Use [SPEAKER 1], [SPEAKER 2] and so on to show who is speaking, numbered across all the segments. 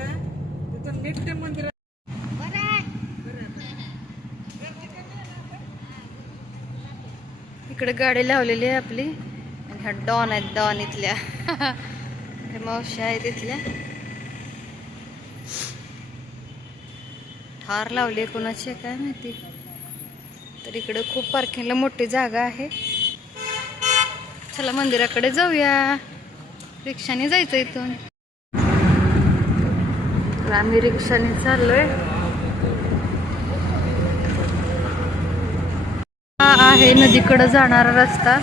[SPEAKER 1] का? तिथं मंदिर
[SPEAKER 2] इकडे गाडी लावलेली आहे आपली. आणि ह्या डॉन आहेत डॉन इथल्या. हे मावशी आहेत इथल्या. ठार लावली आहे कोणाची काय माहिती. तर इकडे खूप पार्किंगला मोठी जागा आहे. चला मंदिराकडे जाऊया. रिक्षाने जायचं इथून. तर आम्ही रिक्षाने चाललोय. हा आहे नदीकडे जाणारा रस्ता.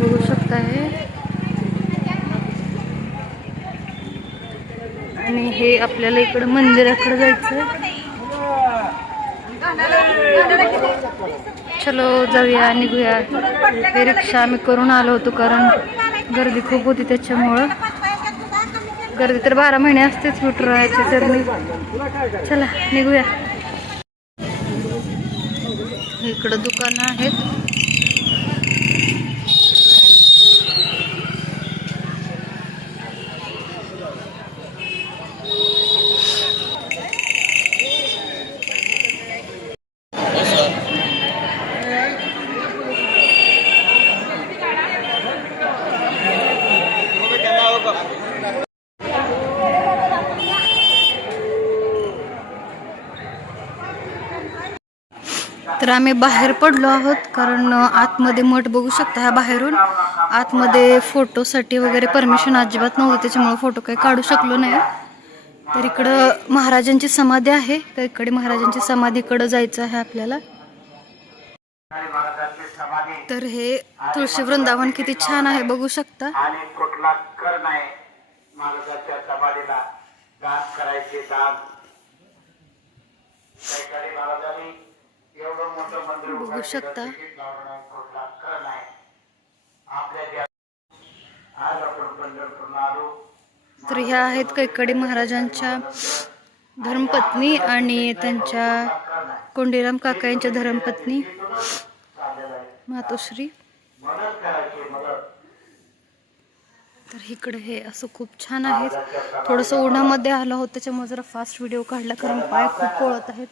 [SPEAKER 2] बघू शकता हे. आणि हे आपल्याला इकडं मंदिराकडे जायचं चलो जाऊया निघूया. हे रिक्षा आम्ही करून आलो होतो कारण गर्दी खूप होती त्याच्यामुळं. गर्दी तर बारा महिने असतेच विठुरायाची तर मी चला निघूया. इकडं दुकानं आहेत. तर आम्ही बाहेर पडलो आहोत कारण आतमध्ये मठ बघू शकता ह्या बाहेरून. आतमध्ये फोटोसाठी वगैरे परमिशन अजिबात नव्हतं त्याच्यामुळे फोटो काही काढू शकलो नाही. तर इकडं महाराजांची समाधी आहे तर इकडे महाराजांची समाधीकडं जायचं आहे आपल्याला. तर हे तुळशी वृंदावन किती छान आहे बघू शकता.
[SPEAKER 3] आणि कुठला कर नाही महाराजांच्या समाधीला दान करायचे दान कैकाडी महाराजांनी एवढं मोठं मंदिर उभं
[SPEAKER 2] बघू
[SPEAKER 3] केलं,
[SPEAKER 2] शकता.
[SPEAKER 3] तिकीट लावलं नाही, कुठला कर नाही आपल्या ज्या आज आपण बघू शकता.
[SPEAKER 2] तर ह्या आहेत कैकडे महाराजांच्या धर्मपत्नी आणि त्यांच्या कोंडीराम काका यांच्या धर्मपत्नी. मातोश्री. तर इकडे हे असं खूप छान आहे थोडंसं उन्हामध्ये आलं होतं त्याच्यामुळे जरा फास्ट व्हिडिओ काढला कारण पाय खूप कोळत आहेत.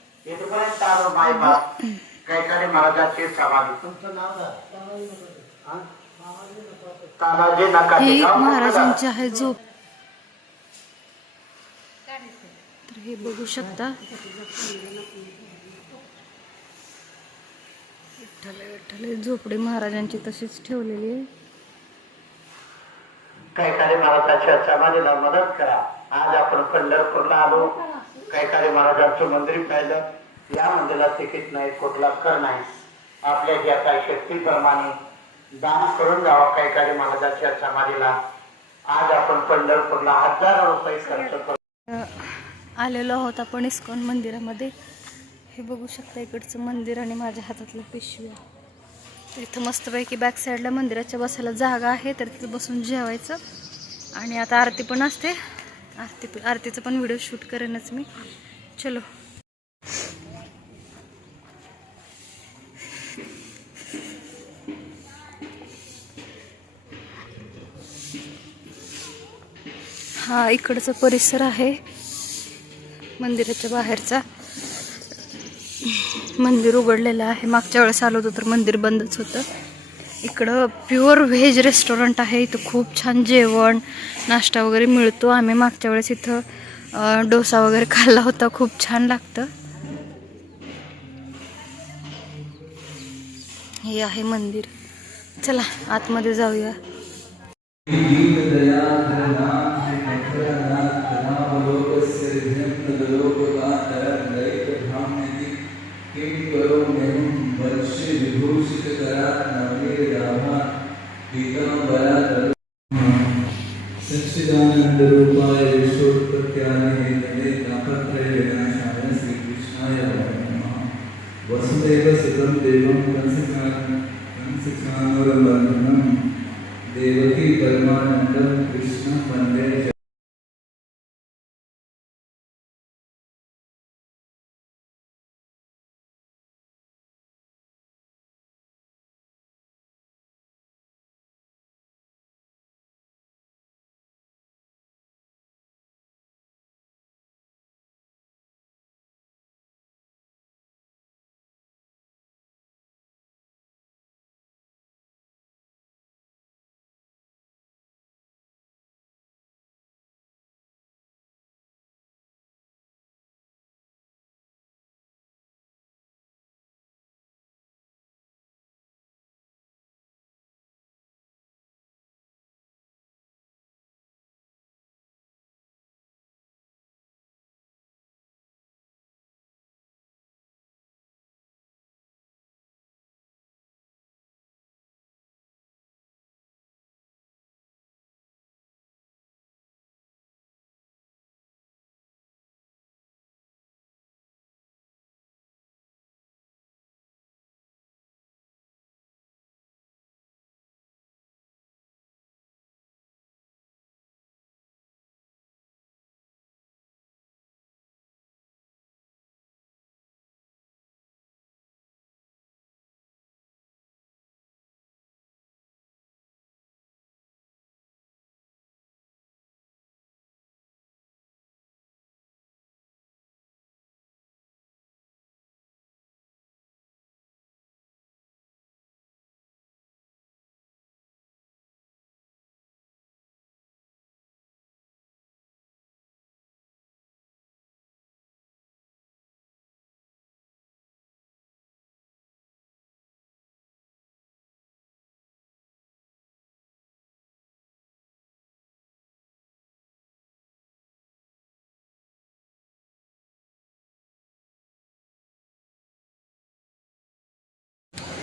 [SPEAKER 3] कैकाडी महाराजाची समाधी. तानाजी
[SPEAKER 2] ही महाराजांची आहे झोप तर हे बघू शकता. विठ्ठल विठ्ठल झोपडी महाराजांची तशीच ठेवलेली आहे.
[SPEAKER 3] कैकाडी महाराजाच्या समाधीला मदत करा. आज आपण पंढरपूरला आलो. कैकाडी महाराजांचं मंदिर पाहिलं. या मंदिराला तिकीट नाही कुठला कर नाही. आपल्या ज्या काही शक्तीप्रमाणे दान करून जावं काही महाराजाच्या समाधीला. आज आपण पंढरपूरला हजारो रुपये खर्च करू.
[SPEAKER 2] आलेलो आहोत आपण इस्कॉन मंदिरामध्ये. हे बघू शकता इकडचं मंदिर आणि माझ्या हातातलं पिशव्या तर इथं मस्तपैकी बॅक साईडला मंदिराच्या बसायला जागा आहे तर तिथं बसून जेवायचं. आणि आता आरती पण असते. आरती आरतीचं पण व्हिडिओ शूट करेनच मी. चलो. हा इकडचा परिसर आहे. मंदिराच्या बाहेरचा. मंदिर उघडलेलं आहे. मागच्या वेळेस आलो होतो तर मंदिर बंदच होतं. इकडं प्युअर व्हेज रेस्टॉरंट आहे. इथं खूप छान जेवण नाश्ता वगैरे मिळतो. आम्ही मागच्या वेळेस इथं डोसा वगैरे खाल्ला होता. खूप छान लागतं. हे आहे मंदिर. चला आतमध्ये जाऊया.
[SPEAKER 4] सच्चिदानंद रूपाय विश्वोत्पत्त्यादि हेतवे तापत्रय विनाशाय श्री वसुदेव सुखम देवम कंसचानूरमर्दनं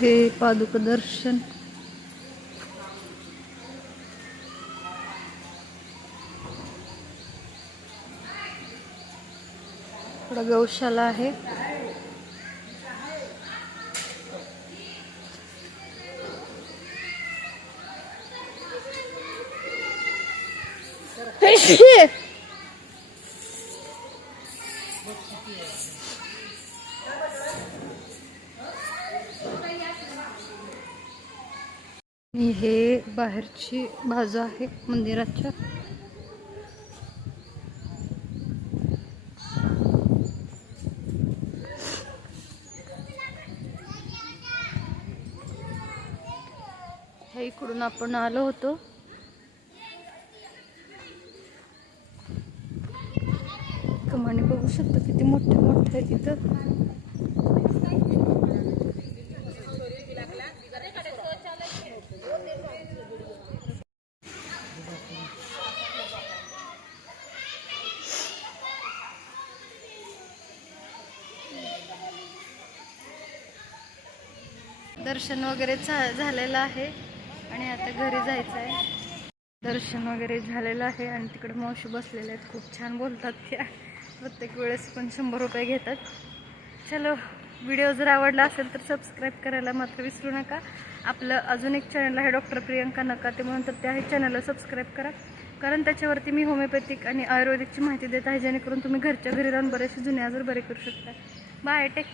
[SPEAKER 2] हे पादुक दर्शन. थोडा गौशाला आहे. हे बाहेरची बाजू आहे मंदिराच्या. हे इकडून आपण आलो होतो. कमाने बघू शकतो किती मोठे मोठे आहे दर्शन वगैरे झालेलं आहे. आणि आता घरी जायचं आहे दर्शन वगैरे झालेलं आहे आणि तिकडे मावशी बसलेल्या आहेत. खूप छान बोलतात त्या. प्रत्येक वेळेस पण शंभर रुपये घेतात. चलो व्हिडिओ जर आवडला असेल तर सबस्क्राईब करायला मात्र विसरू नका. आपलं अजून एक चॅनल आहे डॉक्टर प्रियंका नकाते म्हणून तर त्या चॅनलला सबस्क्राईब करा. कारण त्याच्यावरती मी होमिओपॅथिक आणि आयुर्वेदिकची माहिती देत आहे. जेणेकरून तुम्ही घरच्या घरी राहून बरेचसे जुने आजार बरे करू शकता. Bye take